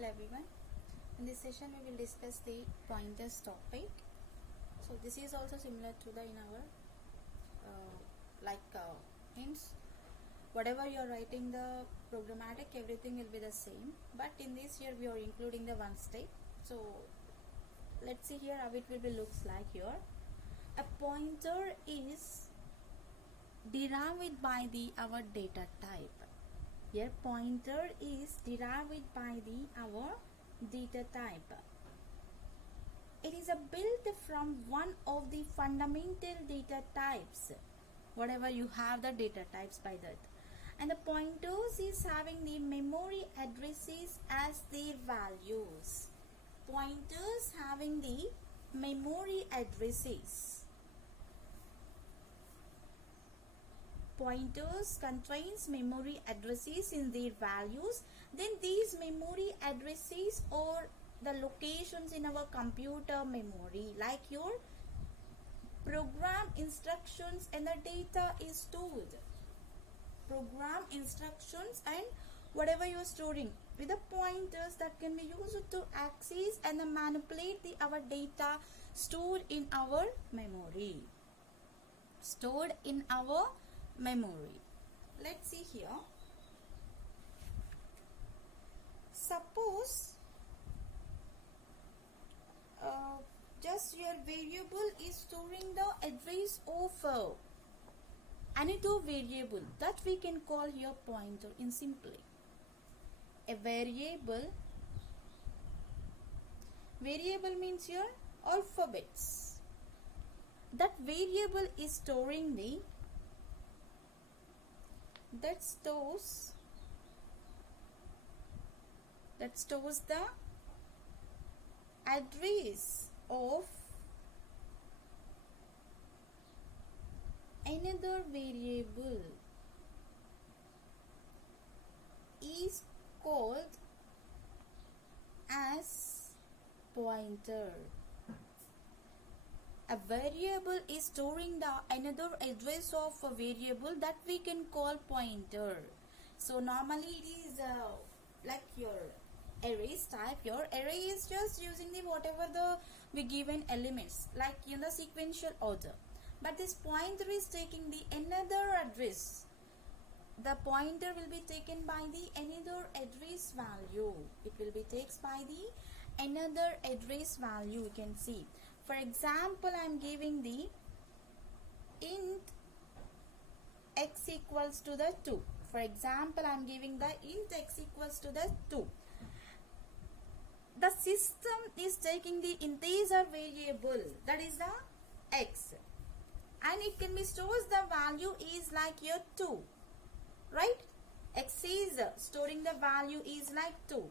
Hello everyone. In this session we will discuss the pointers topic. So this is also similar to the in our hints. Whatever you are writing the programmatic, everything will be the same. But in this here we are including the one step. So let's see here how it will be looks like here. A pointer is derived by the our data type. Here pointer is derived by the our data type. It is a built from one of the fundamental data types. Whatever you have the data types by that. And the pointers is having the memory addresses as their values. Pointers having the memory addresses. Pointers contains memory addresses in their values. Then these memory addresses are the locations in our computer memory, like your program instructions and the data is stored. Program instructions and whatever you are storing with the pointers that can be used to access and manipulate our data stored in our memory. Stored in our memory. Let's see here. Suppose just your variable is storing the address of another variable that we can call here pointer in simply. A variable means your alphabets. That variable is storing the that stores the address of another variable is called as pointer. A variable is storing the another address of a variable that we can call pointer. So normally it is like your arrays type. Your array is just using the whatever the we given elements like in the sequential order. But this pointer is taking the another address. The pointer will be taken by the another address value. It will be taken by the another address value. You can see. For example, I am giving the int x equals to the 2. For example, I am giving the int x equals to the 2. The system is taking the integer variable, that is the x, and it can be stores the value is like your 2, right? X is storing the value is like 2.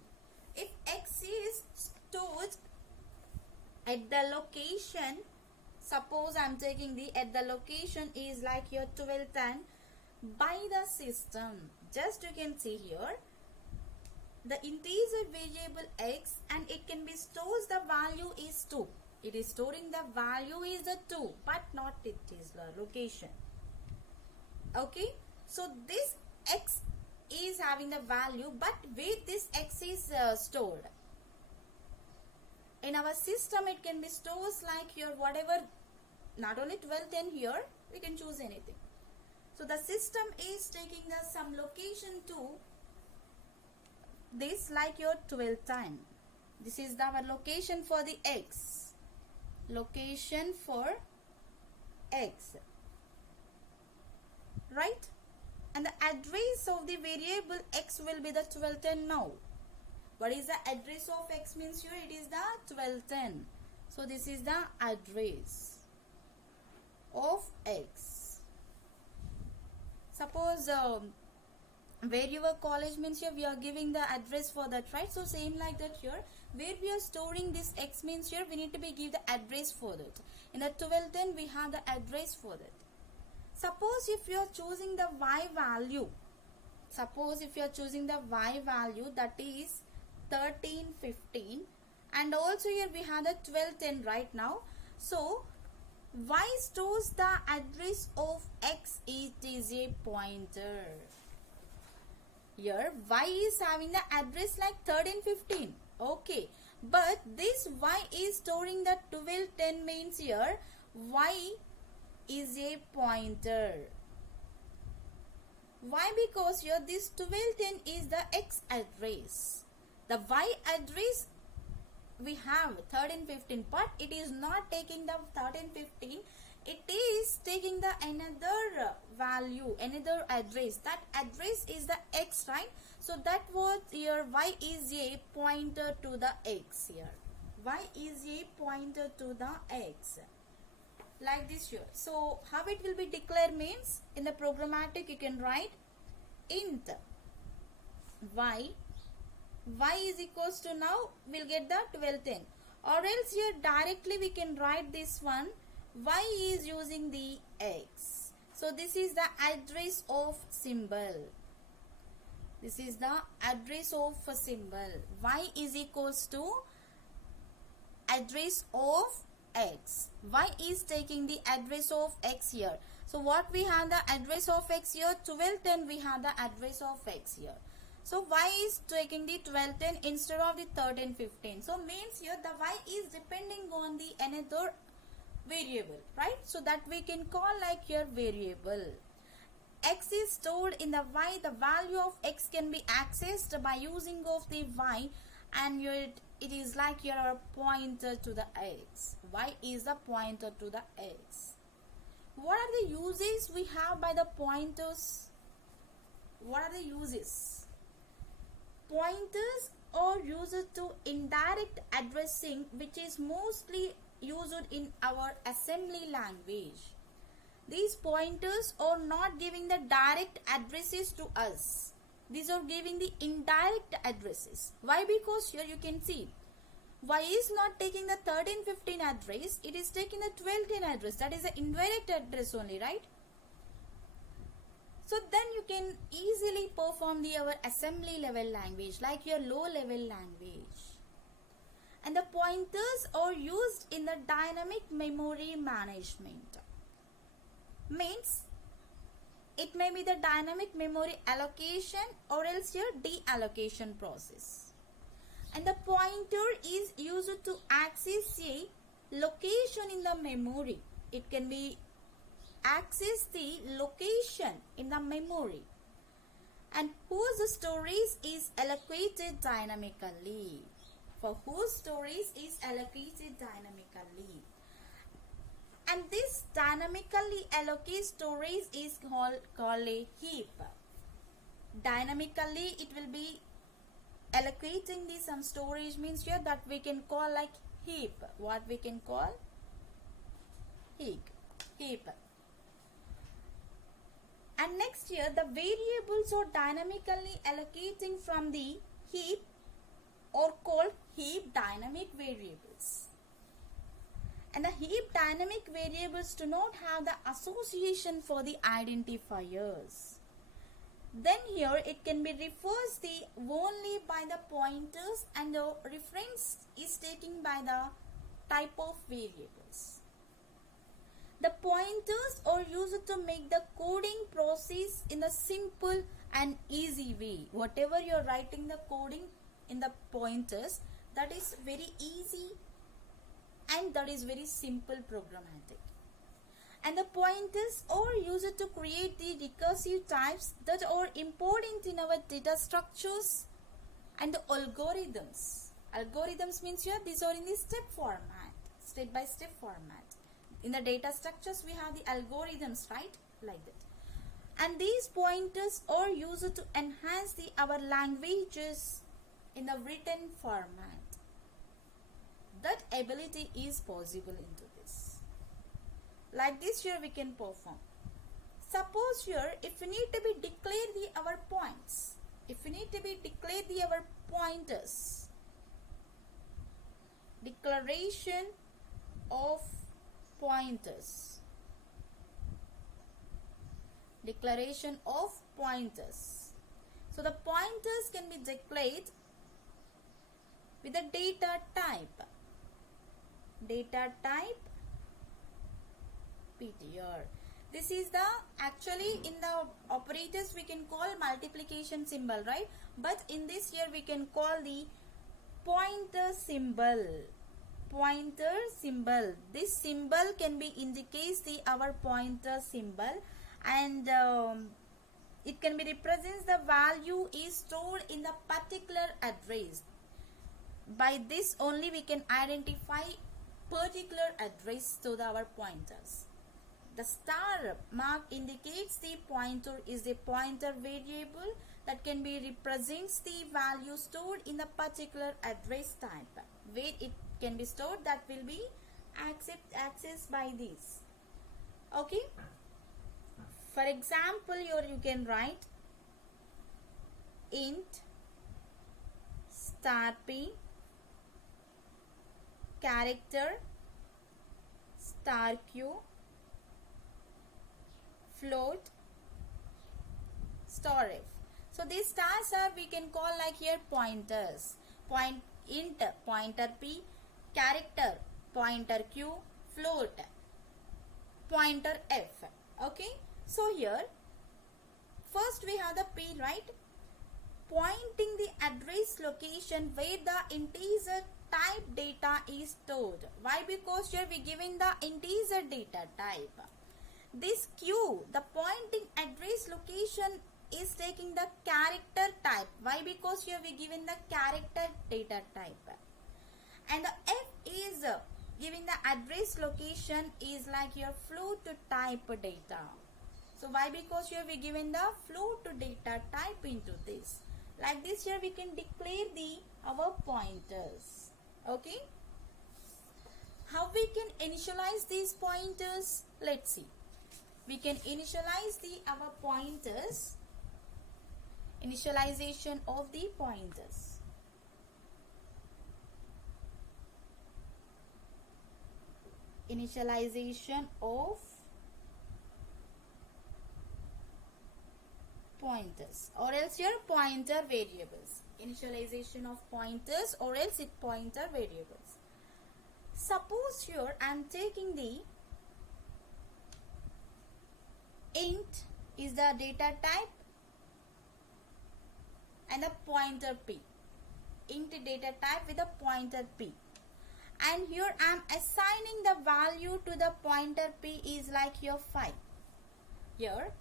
If x is stored at the location, suppose I am taking the at the location is like your 1210 by the system. Just you can see here the integer variable x, and it can be stores the value is 2. It is storing the value is the 2, but not it is the location. Okay, so this x is having the value, but where this x is stored in our system, it can be stores like your whatever, not only 1210 here, we can choose anything. So the system is taking the some location to this like your 1210. This is our location for the x. Location for x. Right? And the address of the variable x will be the 1210 now. What is the address of x means here? It is the 1210. So this is the address of x. Suppose where your college means here we are giving the address for that, right? So same like that here. Where we are storing this x means here we need to be give the address for that. In the 1210 we have the address for that. Suppose if you are choosing the y value. Suppose if you are choosing the y value, that is 1315, and also here we have the 1210 right now. So y stores the address of x, it is a pointer. Here y is having the address like 1315. Okay, but this y is storing the 1210 means here y is a pointer. Why? Because here this 1210 is the x address. The y address we have 1315, but it is not taking the 1315. It is taking the another value, another address. That address is the x, right? So that was here y is a pointer to the x here. Y is a pointer to the x. Like this here. So how it will be declared means in the programmatic you can write int y is equals to, now we'll get the 1210, or else here directly we can write this one, y is using the x. So this is the address of symbol. This is the address of a symbol. Y is equals to address of x. Y is taking the address of x here. So what we have the address of x here, 1210 we have the address of x here. So y is taking the 1210 instead of the 1315. So means here the y is depending on the another variable, right? So that we can call like here variable. X is stored in the y. The value of x can be accessed by using of the y, and it is like here a pointer to the x. Y is the pointer to the x. What are the uses we have by the pointers? What are the uses? Pointers are used to indirect addressing, which is mostly used in our assembly language. These pointers are not giving the direct addresses to us. These are giving the indirect addresses. Why? Because here you can see y is not taking the 1315 address, it is taking the 1210 address. That is the indirect address only, right? So then you can easily perform our assembly level language, like your low level language. And the pointers are used in the dynamic memory management. Means it may be the dynamic memory allocation or else your deallocation process. And the pointer is used to access a location in the memory. It can be access the location in the memory, and whose storage is allocated dynamically. For whose storage is allocated dynamically. And this dynamically allocated storage is called a heap. Dynamically it will be allocating the some storage means here that we can call like heap. What we can call? Heap. And next here the variables are dynamically allocating from the heap or called heap dynamic variables. And the heap dynamic variables do not have the association for the identifiers. Then here it can be refers the only by the pointers, and the reference is taken by the type of variables. The pointers are used to make the coding process in a simple and easy way. Whatever you are writing the coding in the pointers, that is very easy and that is very simple programmatic. And the pointers are used to create the recursive types that are important in our data structures and the algorithms. Algorithms means here these are in the step by step format. In the data structures we have the algorithms, right? Like that. And these pointers are used to enhance our languages in the written format. That ability is possible into this. Like this here we can perform. Suppose here if we need to be declare our points, if we need to be declare our pointers, declaration of pointers, declaration of pointers. So the pointers can be declared with the data type PTR. This is the, actually in the operators we can call multiplication symbol, right? But in this here we can call the pointer symbol. Pointer symbol. This symbol can be indicates the our pointer symbol, and it can be represents the value is stored in the particular address. By this only we can identify particular address to our pointers. The star mark indicates the pointer is a pointer variable that can be represents the value stored in the particular address type. Where it can be stored, that will be accessed by this. Okay. For example, here you can write int star p character star q float star f. So these stars are, we can call like here pointers. Int pointer p, character pointer q, float pointer f. Okay. So here first we have the p, right? Pointing the address location where the integer type data is stored. Why? Because here we given the integer data type. This q, the pointing address location, is taking the character type. Why? Because here we given the character data type. And the f is giving the address location is like your float type data. So why? Because here we given the float data type into this. Like this here we can declare the our pointers. Okay. How we can initialize these pointers? Let's see. We can initialize the our pointers. Initialization of the pointers. Initialization of pointers, or else your pointer variables. Initialization of pointers, or else it pointer variables. Suppose here I am taking the int is the data type and a pointer p. Int data type with a pointer p. And here I am assigning the value to the pointer p is like your 5. Here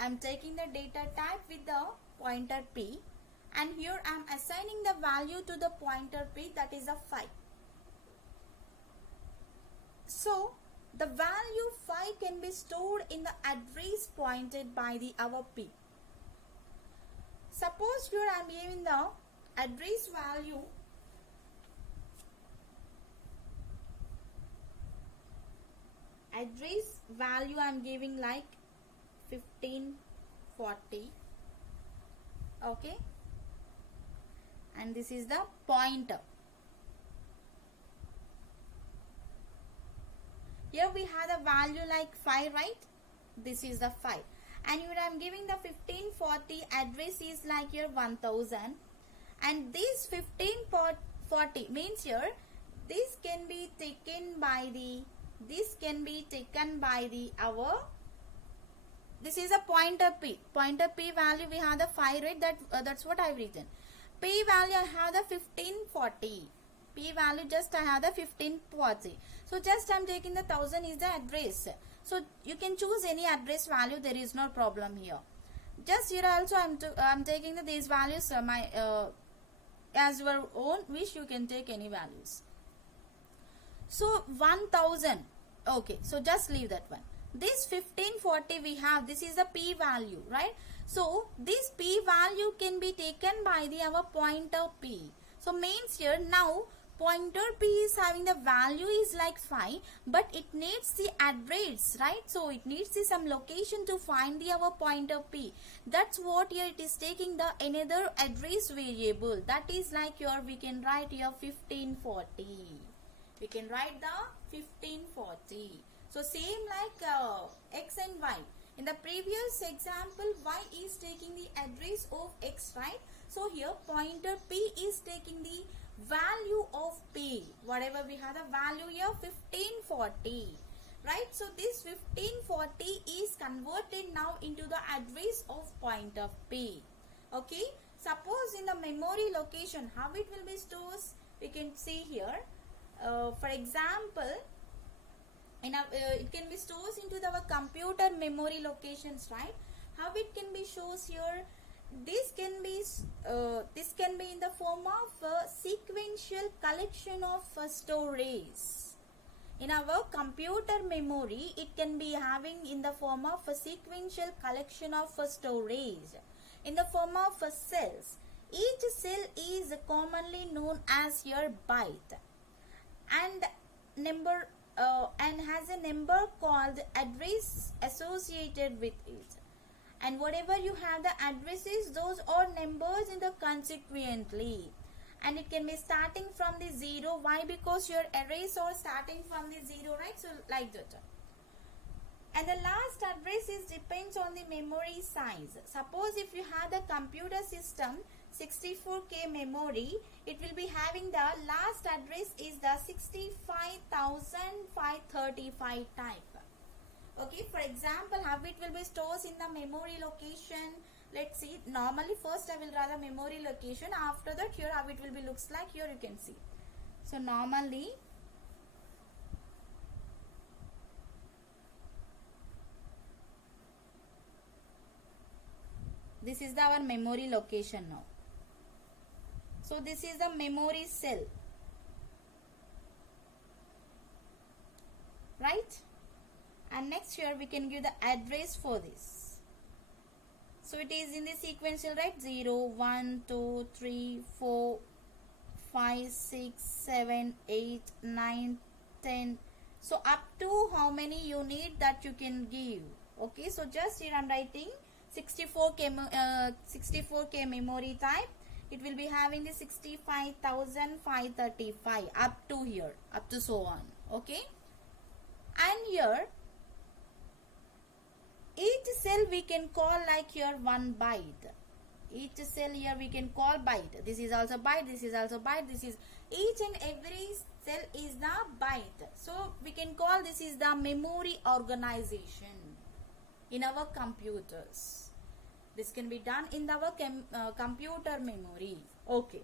I am taking the data type with the pointer p, and here I am assigning the value to the pointer p, that is a 5. So the value 5 can be stored in the address pointed by the our p. Suppose here I am giving the address value I am giving like 1540. Okay, and this is the pointer. Here we have the value like 5, right? This is the 5. And here I am giving the 1540 address is like your 1000. And this 1540 means here this can be taken by the our, this is a pointer p. Pointer p value we have the 5, right? That's what I've written. P value I have the 1540. P value just I have the 1540. So just I'm taking the 1000 is the address. So you can choose any address value. There is no problem here. Just here also I'm taking these values as your own wish. You can take any values. So 1000. Okay. So just leave that one. This 1540 we have. This is the p value, right? So this p value can be taken by the our pointer p. So means here now pointer p is having the value is like 5, but it needs the address, right? So it needs the some location to find the our pointer p. That's what here it is taking the another address variable. That is like your, we can write here 1540. We can write the 1540. So same like x and y. In the previous example, y is taking the address of x, right? So here pointer p is taking the value of p. Whatever we have the value here 1540. right? So this 1540 is converted now into the address of pointer P. Okay, suppose in the memory location, how it will be stored, we can see here. For example, it can be stored into our computer memory locations, right? How it can be shows here? This can be in the form of a sequential collection of storage. In our computer memory, it can be having in the form of a sequential collection of storage in the form of cells. Each cell is commonly known as your byte and number and has a number called address associated with it. And whatever you have the addresses, those are numbers in the consequently. And it can be starting from the 0. Why? Because your arrays are starting from the 0, right? So like that. And the last address is depends on the memory size. Suppose if you have the computer system 64K memory, it will be having the last address is the 65,535 type. Okay, for example, how it will be stored in the memory location. Let's see. Normally first I will draw the memory location. After that, here how it will be looks like. Here you can see. So normally this is our memory location now. So this is the memory cell, right? And next here we can give the address for this. So it is in the sequential, right? 0, 1, 2, 3, 4, 5, 6, 7, 8, 9, 10. So up to how many you need that you can give. Okay, so just here I am writing 64K memory type. It will be having the 65,535 up to here, up to so on. Okay, and here each cell we can call like here 1 byte. Each cell here we can call byte. This is also byte, this is also byte, this is each and every cell is the byte. So we can call this is the memory organization in our computers. This can be done in our computer memory. Okay.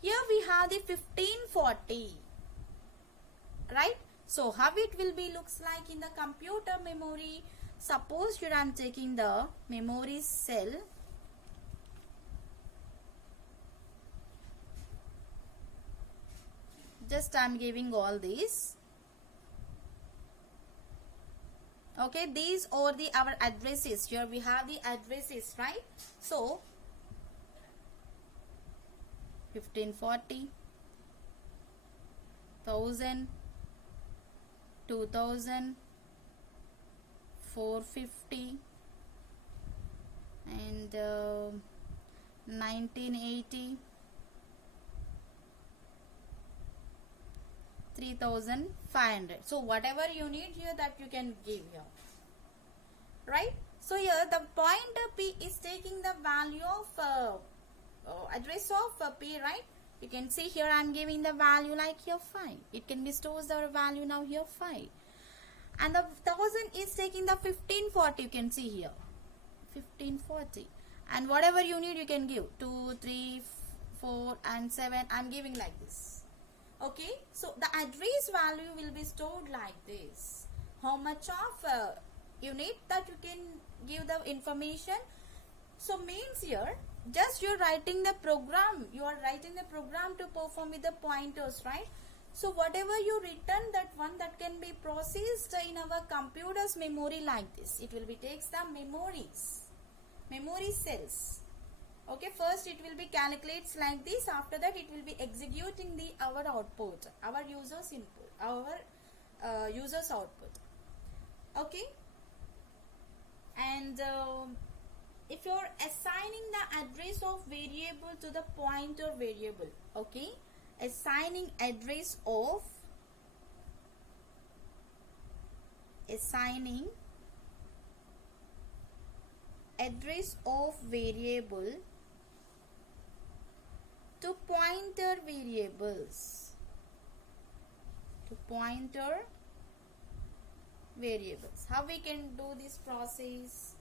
Here we have the 1540. Right? So how it will be looks like in the computer memory. Suppose here I am taking the memory cell. Just I am giving all these. Okay, these are the our addresses. Here we have the addresses, right? So 1540, 1000, 2000, 450 and 1980, 3500. So whatever you need here that you can give here, right? So here the pointer P is taking the value of address of P, right? You can see here I am giving the value like here 5. It can be stores the value now here 5. And the 1000 is taking the 1540. You can see here 1540. And whatever you need you can give 2, 3, 4 and 7. I am giving like this. Okay, so the address value will be stored like this. How much of unit that you can give the information. So means here just you're writing the program. You are writing the program to perform with the pointers, right? So whatever you written, that one that can be processed in our computer's memory like this. It will be takes the memory cells. Okay, first it will be calculates like this. After that it will be executing the our output, our user's input, our user's output. Okay, and if you are assigning the address of variable to the pointer variable, okay, assigning address of variable to pointer variables, variables. How we can do this process?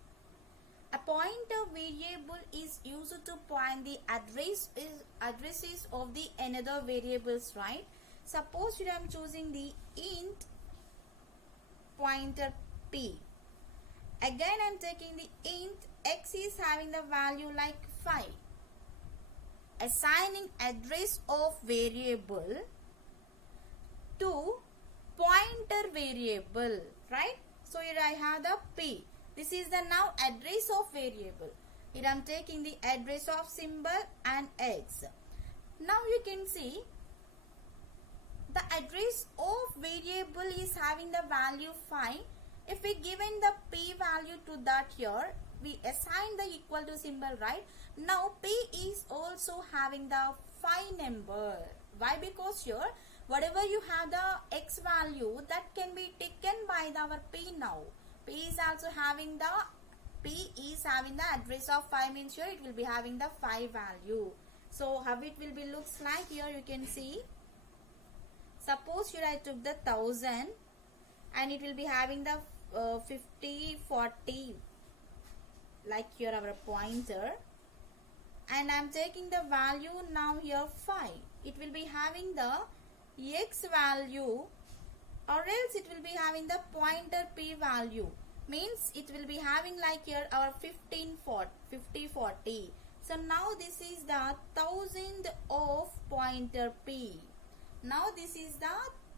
A pointer variable is used to point the addresses of the another variables, right? Suppose I am choosing the int pointer p. Again I am taking the int x is having the value like 5. Assigning address of variable to pointer variable, right? So here I have the p. This is the now address of variable. Here I am taking the address of symbol and x. Now you can see the address of variable is having the value 5. If we given the p value to that here, we assign the equal to symbol, right? Now p is also having the 5 number. Why? Because here whatever you have the x value, that can be taken by our p now. P is also having the address of 5, means here it will be having the 5 value. So how it will be looks like, here you can see. Suppose here I took the 1000 and it will be having the 50 40 like here our pointer, and I am taking the value now here 5. It will be having the x value, or else it will be having the pointer p value, means it will be having like here our 50 40. So now this is the 1000 of pointer p. Now this is the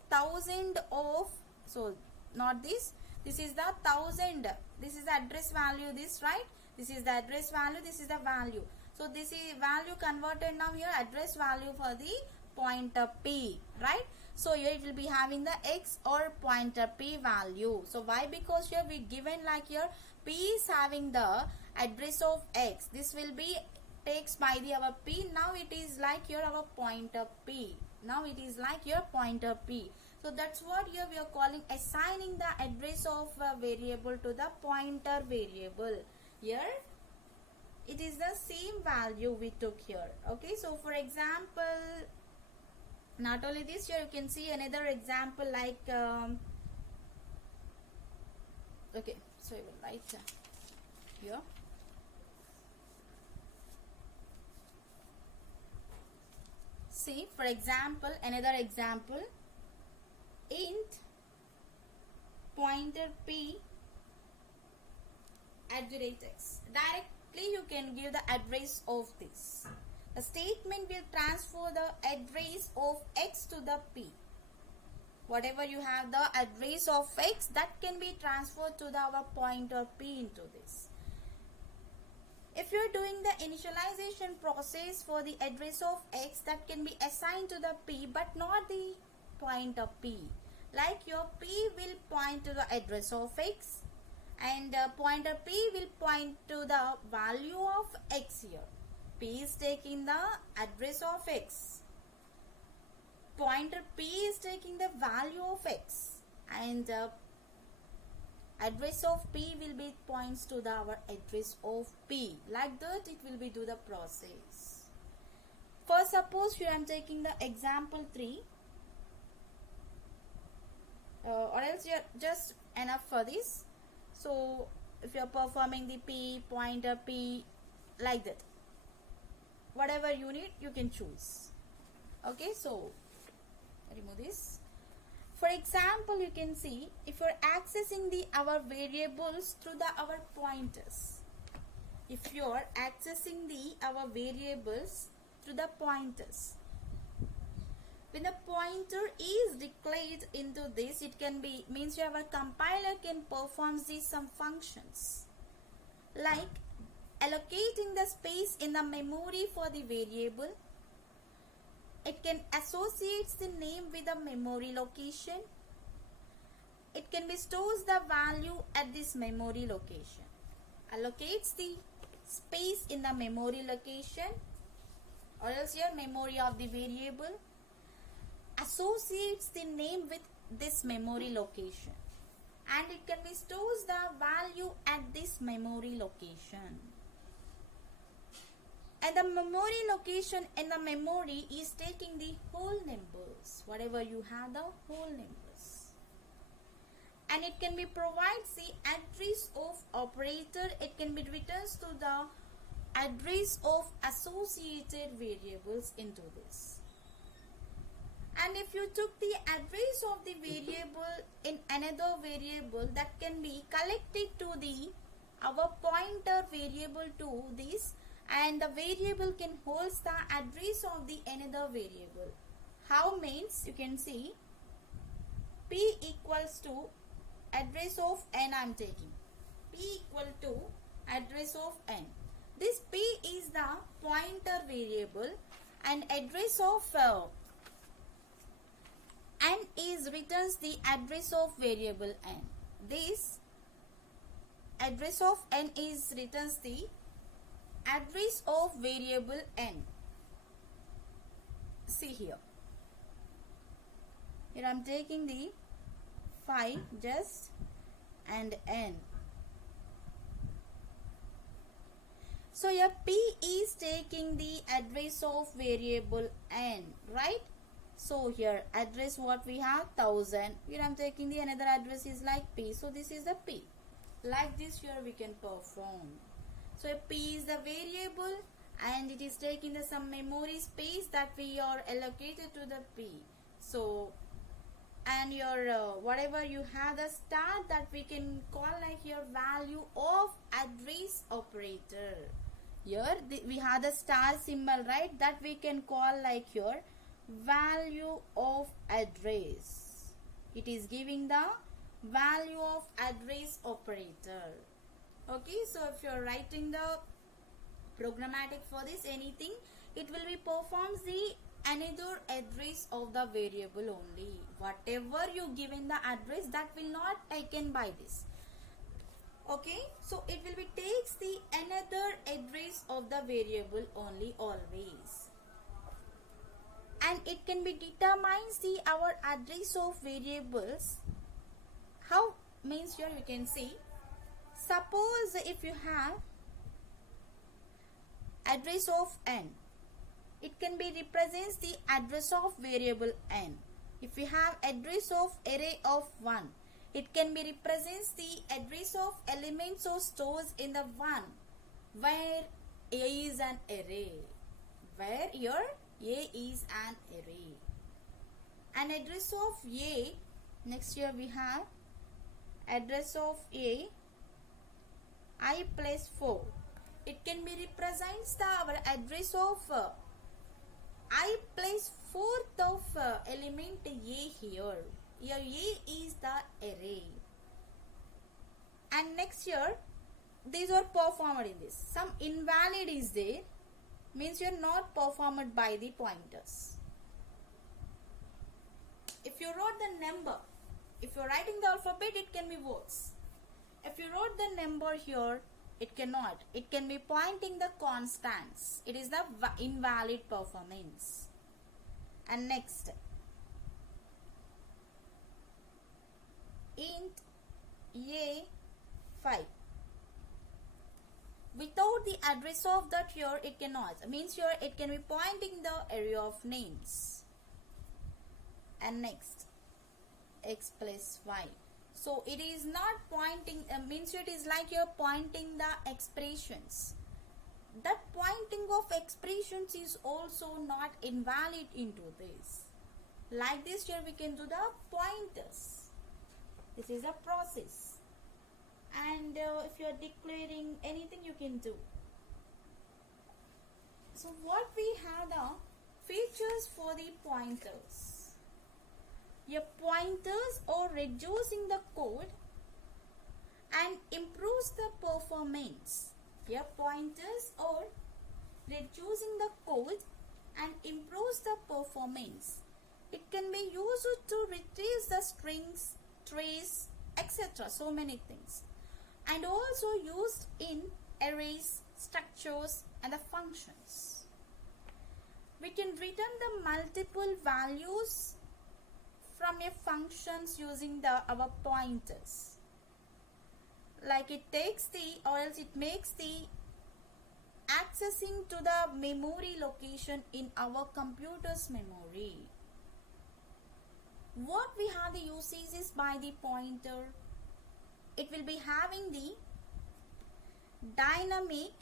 1000 of, so not this, this is the 1000, this is the address value, this, right? This is the address value, this is the value. So this is value converted now here address value for the pointer p, right? So here it will be having the x or pointer p value. So why? Because here we given like here p is having the address of x. This will be takes by the our p. Now it is like here our pointer p. Now it is like your pointer p. So that's what here we are calling assigning the address of a variable to the pointer variable. Here it is the same value we took here. Okay, so for example, not only this, here you can see another example like okay, so I will write here. See, for example, another example, int pointer p @x. Directly you can give the address of this. The statement will transfer the address of x to the p. Whatever you have the address of x, that can be transferred to the our pointer p into this. If you are doing the initialization process for the address of x, that can be assigned to the p but not the pointer p. Like your p will point to the address of x and pointer p will point to the value of x here. P is taking the address of x. Pointer p is taking the value of x, and address of p will be points to the our address of p. Like that it will be do the process. First, suppose here I am taking the example 3, or else you are just enough for this. So if you are performing the p, pointer p, like that, whatever you need you can choose. Okay, so remove this. For example, you can see if you are accessing the our variables through the our pointers. If you are accessing the our variables through the pointers, when the pointer is declared into this, it can be means your compiler can perform these some functions like allocating the space in the memory for the variable. It can associate the name with a memory location. It can be stores the value at this memory location. Allocates the space in the memory location, or else your memory of the variable. Associates the name with this memory location, and it can be stores the value at this memory location. And the memory location in the memory is taking the whole numbers, whatever you have the whole numbers. and it can be provides the address of operator. It can be returns to the address of associated variables into this. And if you took the address of the variable in another variable, that can be collected to the our pointer variable to this, and the variable can hold the address of the another variable. How means you can see p equals to address of n. I am taking p equal to address of n. This p is the pointer variable and address of n is returns the address of variable n. This address of n is returns the address of variable n. See here. Here I am taking the 5 just and n. So here p is taking the address of variable n, right? So here address what we have 1000. Here I am taking the another address is like p. So this is the p. Like this here we can perform. So p is the variable and it is taking the some memory space that we are allocated to the p. So and your whatever you have the star, that we can call like your value of address operator. Here we have the star symbol, right? That we can call like your value of address. It is giving the value of address operator. Okay, so if you are writing the programmatic for this anything, it will be performs the another address of the variable only. Whatever you given the address, that will not taken by this. Okay, so it will be takes the another address of the variable only always, and it can be determines the our address of variables. How means here you can see, suppose if you have address of n, it can be represents the address of variable n. If we have address of array of 1, it can be represents the address of elements or stores in the 1, where a is an array, where your a is an array. And address of a, next here we have address of a I plus 4. It can be represents the our address of I place 4th of element a here. Here a is the array. And next here, these are performed in this. Some invalid is there, means you are not performed by the pointers. If you wrote the number, if you are writing the alphabet, it can be words. If you wrote the number here, it cannot. It can be pointing the constants. It is the invalid performance. And next, int a5. Without the address of that here, it cannot. Means here it can be pointing the array of names. And next, x plus 5. So it is not pointing, means it is like you're pointing the expressions. That pointing of expressions is also not invalid into this. Like this here we can do the pointers. This is a process. And if you are declaring anything, you can do. So what we have the features for the pointers. Your pointers are reducing the code and improves the performance. Your pointers are reducing the code and improves the performance. It can be used to retrieve the strings, trace, etc. So many things. And also used in arrays, structures and the functions. We can return the multiple values from your functions using our pointers. Like it takes the, or else it makes the accessing to the memory location in our computer's memory. What we have the usages by the pointer? It will be having the dynamic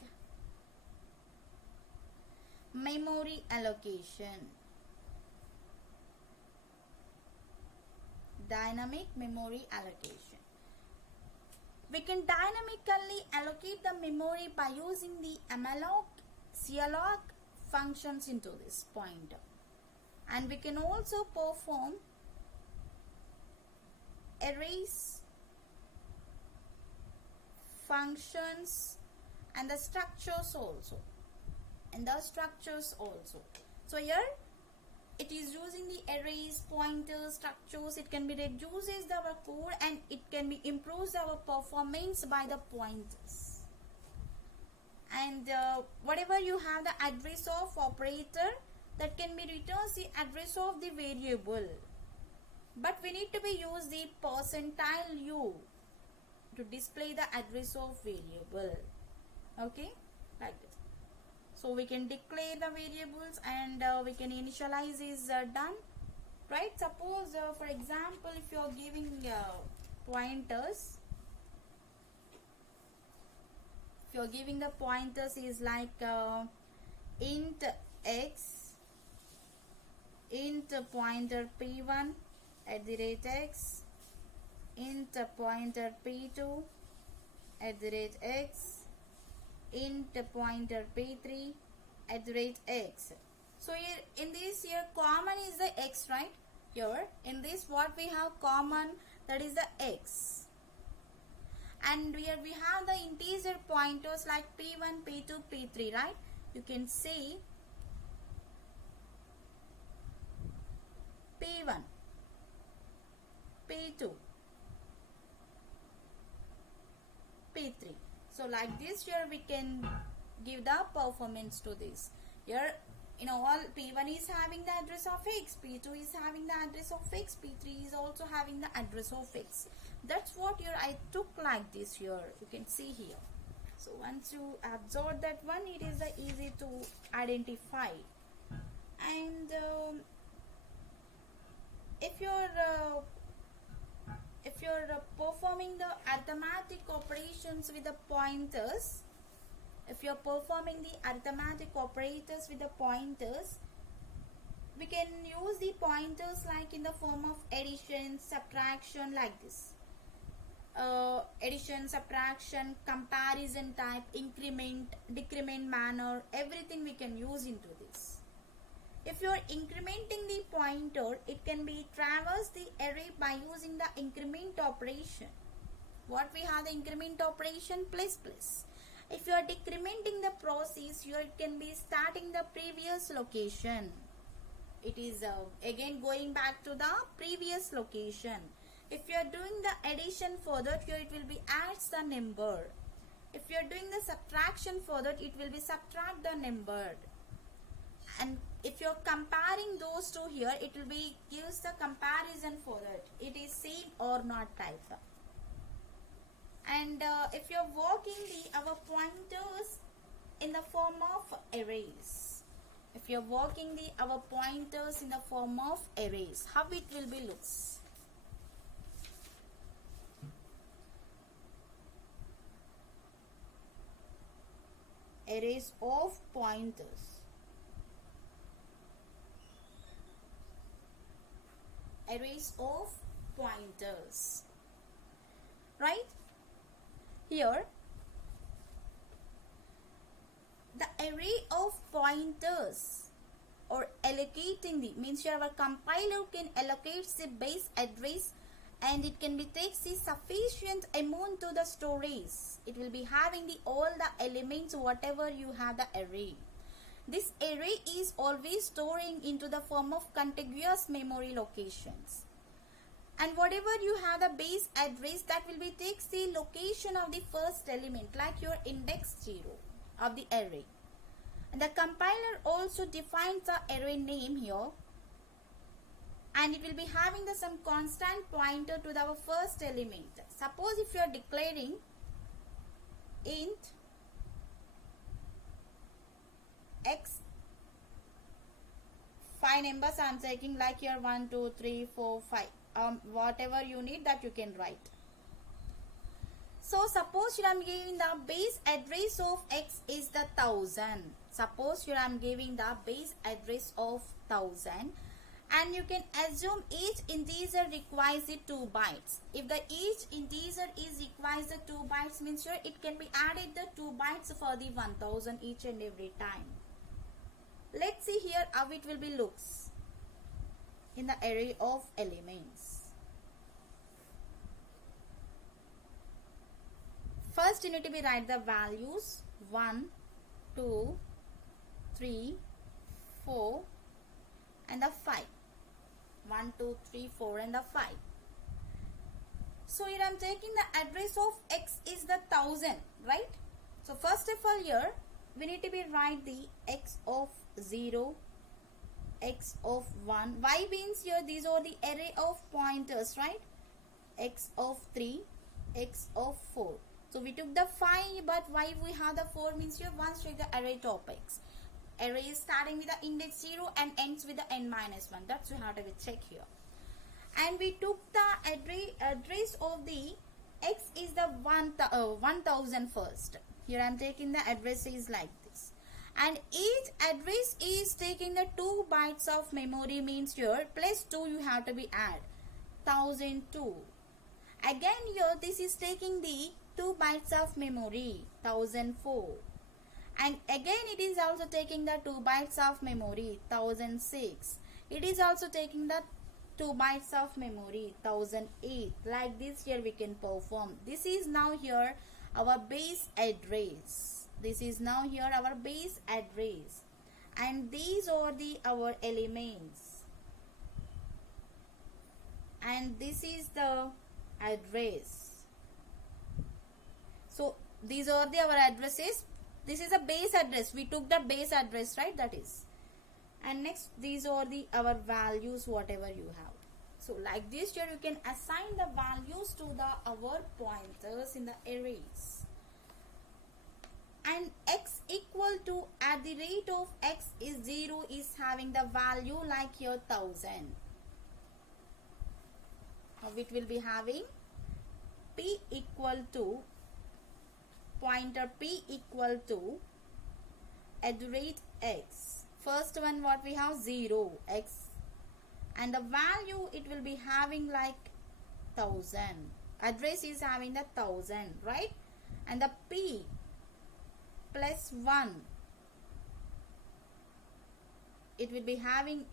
memory allocation. Dynamic memory allocation. We can dynamically allocate the memory by using the malloc, calloc functions into this pointer. And we can also perform erase functions and the structures also. So here it is using the arrays, pointers, structures. It can be reduces our code and it can be improves our performance by the pointers. And whatever you have the address of operator, that can be returns the address of the variable. But we need to be use the percentile u to display the address of variable. Okay, like this. So we can declare the variables and we can initialize is done, right? Suppose for example, if you are giving pointers, if you are giving the pointers is like int x, int pointer p1 at the rate x, int pointer p2 at the rate x, int pointer p3 at the rate x. So here in this, here common is the x, right? Here in this what we have common, that is the x. And here we have the integer pointers like p1, p2, p3, right? You can say p1, p2, p3. So like this, here we can give the performance to this. Here in all, p1 is having the address of x, p2 is having the address of x, p3 is also having the address of x. That's what here I took like this here. You can see here. So once you absorb that one, it is easy to identify. And if you're performing the arithmetic operations with the pointers, if you're performing the arithmetic operators with the pointers, we can use the pointers like in the form of addition, subtraction, like this. Addition, subtraction, comparison type, increment, decrement manner, everything we can use into this. If you are incrementing the pointer, it can be traverse the array by using the increment operation. What we have the increment operation, plus plus. If you are decrementing the process, here it can be starting the previous location. It is again going back to the previous location. If you are doing the addition further, here it will be adds the number. If you are doing the subtraction further, it will be subtract the number. And if you are comparing those two here, it will be gives the comparison for that. It is same or not type. And if you are working our pointers in the form of arrays, if you are working our pointers in the form of arrays, how it will be looks. Arrays of pointers. Arrays of pointers, right? Here the array of pointers or allocating the means your compiler can allocate the base address and it can be takes the sufficient amount to the storage. It will be having the all the elements whatever you have the array. This array is always storing into the form of contiguous memory locations. And whatever you have the base address, that will be takes the location of the first element like your index 0 of the array. And the compiler also defines the array name here. And it will be having the some constant pointer to the first element. Suppose if you are declaring int 5 numbers I'm taking, like here 1 2 3 4 5, whatever you need that you can write. So suppose here I'm giving the base address of x is the 1000. Suppose here I'm giving the base address of 1000, and you can assume each integer requires the 2 bytes. If the each integer is requires the 2 bytes, means here it can be added the 2 bytes for the 1000 each and every time. Let's see here how it will be looks in the array of elements. First you need to be write the values 1 2 3 4 and the 5. 1 2 3 4 and the 5. So here I am taking the address of x is the 1000, right? So first of all here we need to be write the x of 0, x of 1. Y means here these are the array of pointers, right? X of 3, x of 4. So we took the 5, but why we have the 4 means here once check the array topics. Array is starting with the index 0 and ends with the n minus 1. That's we have to check here. And we took the address of the x is the 1000 first. Here I am taking the address is like this. And each address is taking the 2 bytes of memory, means here plus 2 you have to be add. 1002. Again here this is taking the 2 bytes of memory, 1004. And again it is also taking the 2 bytes of memory, 1006. It is also taking the 2 bytes of memory, 1008. Like this here we can perform. This is now here our base address. This is now here our base address. And these are the our elements. And this is the address. So these are the our addresses. This is a base address. We took the base address, right? That is. And next these are the our values whatever you have. So like this here you can assign the values to the our pointers in the arrays. And x equal to at the rate of x is 0 is having the value like here 1000. Now it will be having p equal to pointer p equal to at the rate x. First one what we have 0 x, and the value it will be having like 1000. Address is having the 1000, right? And the p plus 1 it will be having,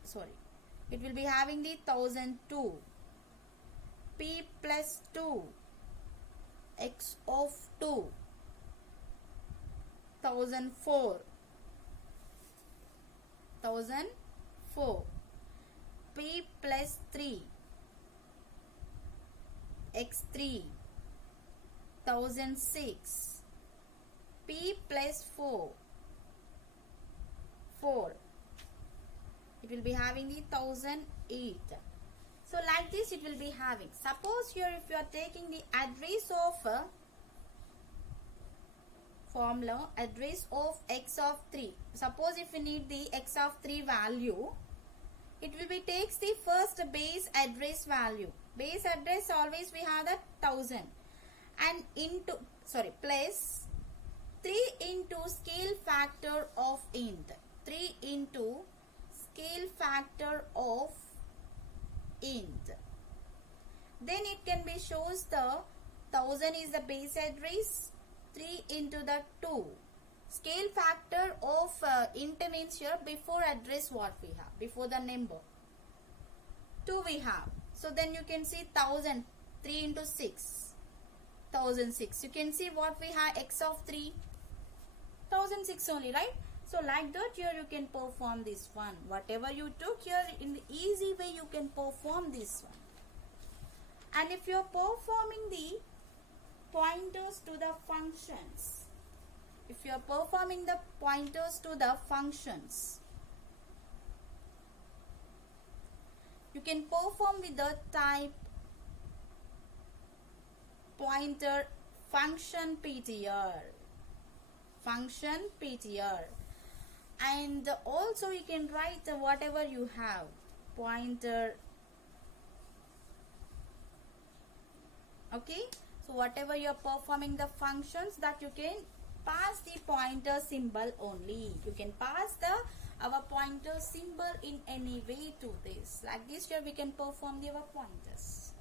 it will be having the 1002. P plus 2 x of 2, 1004. P plus 3 x3, 1006. P plus 4 it will be having the 1008. So like this it will be having. Suppose here if you are taking the address of formula, address of x of 3. Suppose if you need the x of 3 value, it will be takes the first base address value. Base address always we have the 1000 and into plus 3 into scale factor of int. 3 into scale factor of int. Then it can be shows the 1000 is the base address, 3 into the 2. Scale factor of int means here before address what we have, before the number 2 we have. So then you can see 1000, 3 into 6, 1006. You can see what we have, x of 3, 1006 only, right? So like that here you can perform this one. Whatever you took here in the easy way you can perform this one. And if you are performing the pointers to the functions, if you are performing the pointers to the functions, you can perform with the type pointer function ptr. Function ptr. And also you can write whatever you have, pointer. Okay, so whatever you're performing the functions, that you can pass the pointer symbol only. You can pass the our pointer symbol in any way to this. Like this here we can perform the our pointers.